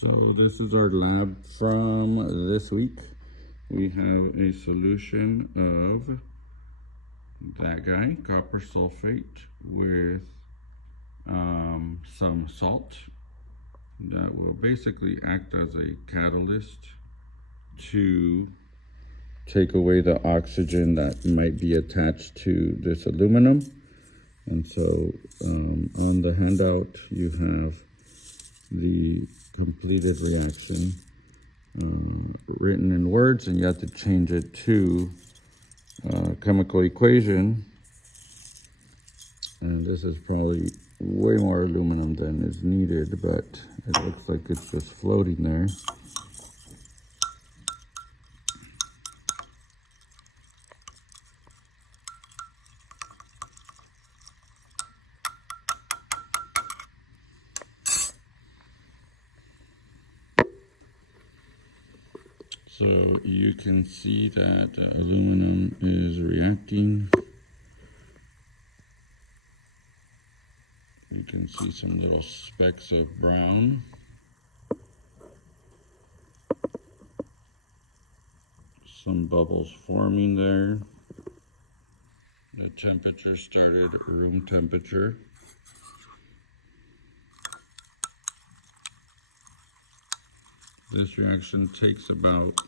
So this is our lab from this week. We have a solution of that guy, copper sulfate, with some salt that will basically act as a catalyst to take away the oxygen that might be attached to this aluminum. And so on the handout you have the completed reaction written in words, and you have to change it to chemical equation. And this is probably way more aluminum than is needed, but it looks like it's just floating there. So you can see that the aluminum is reacting. You can see some little specks of brown. Some bubbles forming there. The temperature started room temperature. This reaction takes about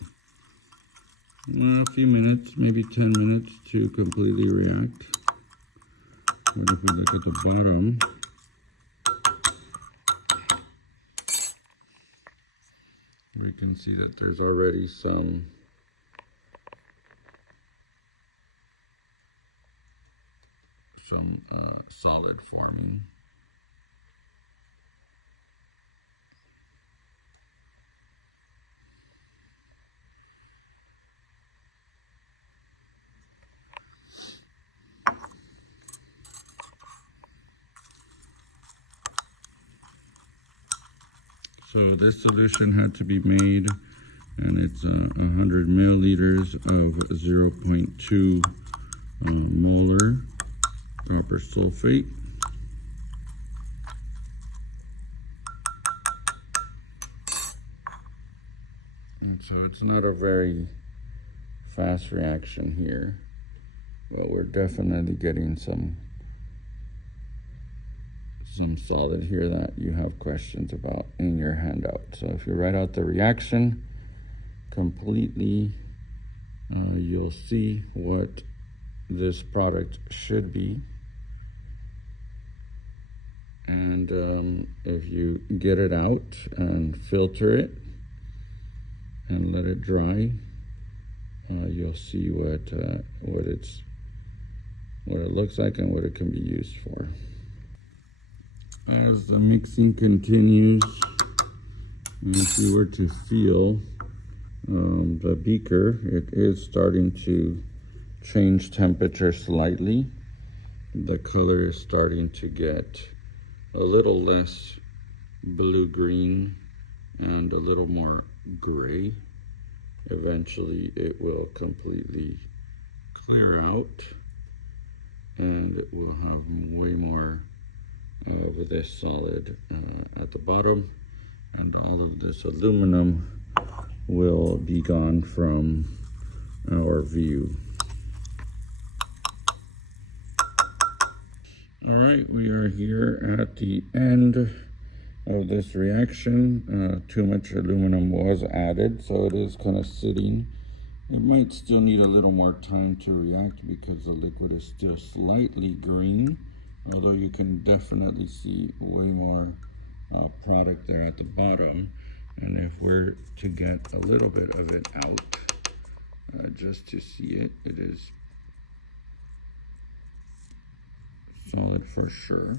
a few minutes, maybe 10 minutes to completely react. But if we look at the bottom, we can see that there's already some solid forming. So this solution had to be made, and it's 100 milliliters of 0.2 molar copper sulfate. And so it's not a very fast reaction here, but we're definitely getting some solid here that you have questions about in your handout. So if you write out the reaction completely, you'll see what this product should be. And if you get it out and filter it and let it dry, you'll see what it looks like and what it can be used for. As the mixing continues, if you were to feel the beaker, it is starting to change temperature slightly. The color is starting to get a little less blue-green and a little more gray. Eventually it will completely clear out, and it will have way more of this solid at the bottom, and all of this aluminum will be gone from our view. All right, we are here at the end of this reaction. Too much aluminum was added, so it is kind of sitting. It might still need a little more time to react because the liquid is still slightly green, although you can definitely see way more product there at the bottom. And if we're to get a little bit of it out, just to see it, it is solid for sure.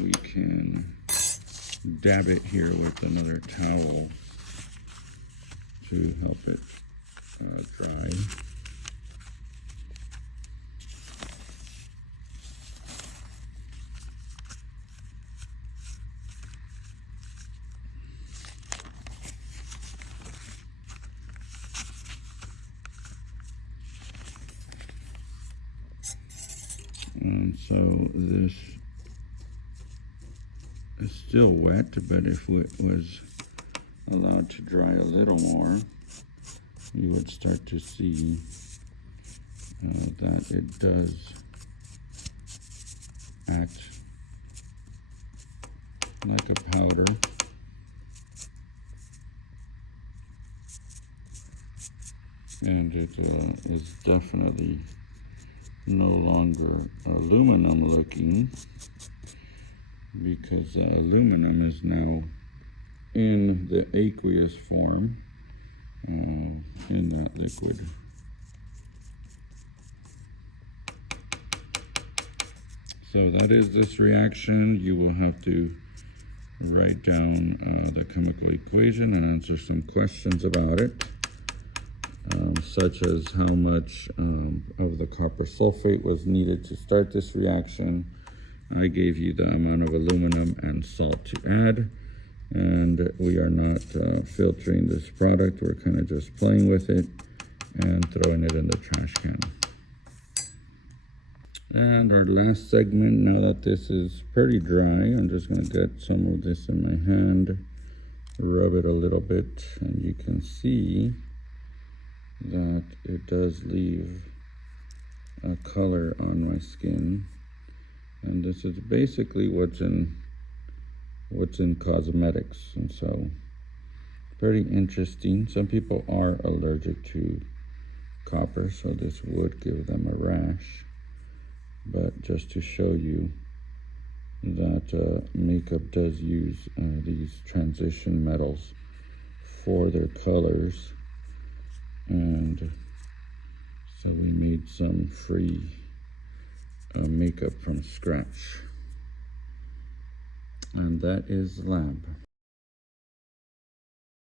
We can dab it here with another towel to help it dry. And so this is still wet, but if it was allowed to dry a little more, you would start to see that it does act like a powder. And it is definitely no longer aluminum looking, because the aluminum is now in the aqueous form in that liquid. So that is this reaction. You will have to write down the chemical equation and answer some questions about it, such as how much of the copper sulfate was needed to start this reaction. I gave you the amount of aluminum and salt to add, and we are not filtering this product. We're kind of just playing with it and throwing it in the trash can. And our last segment, now that this is pretty dry, I'm just going to get some of this in my hand, rub it a little bit, and you can see that it does leave a color on my skin. And this is basically what's in cosmetics, and so pretty interesting. Some people are allergic to copper, so this would give them a rash. But just to show you that makeup does use these transition metals for their colors. And so we made some free makeup from scratch. And that is lab.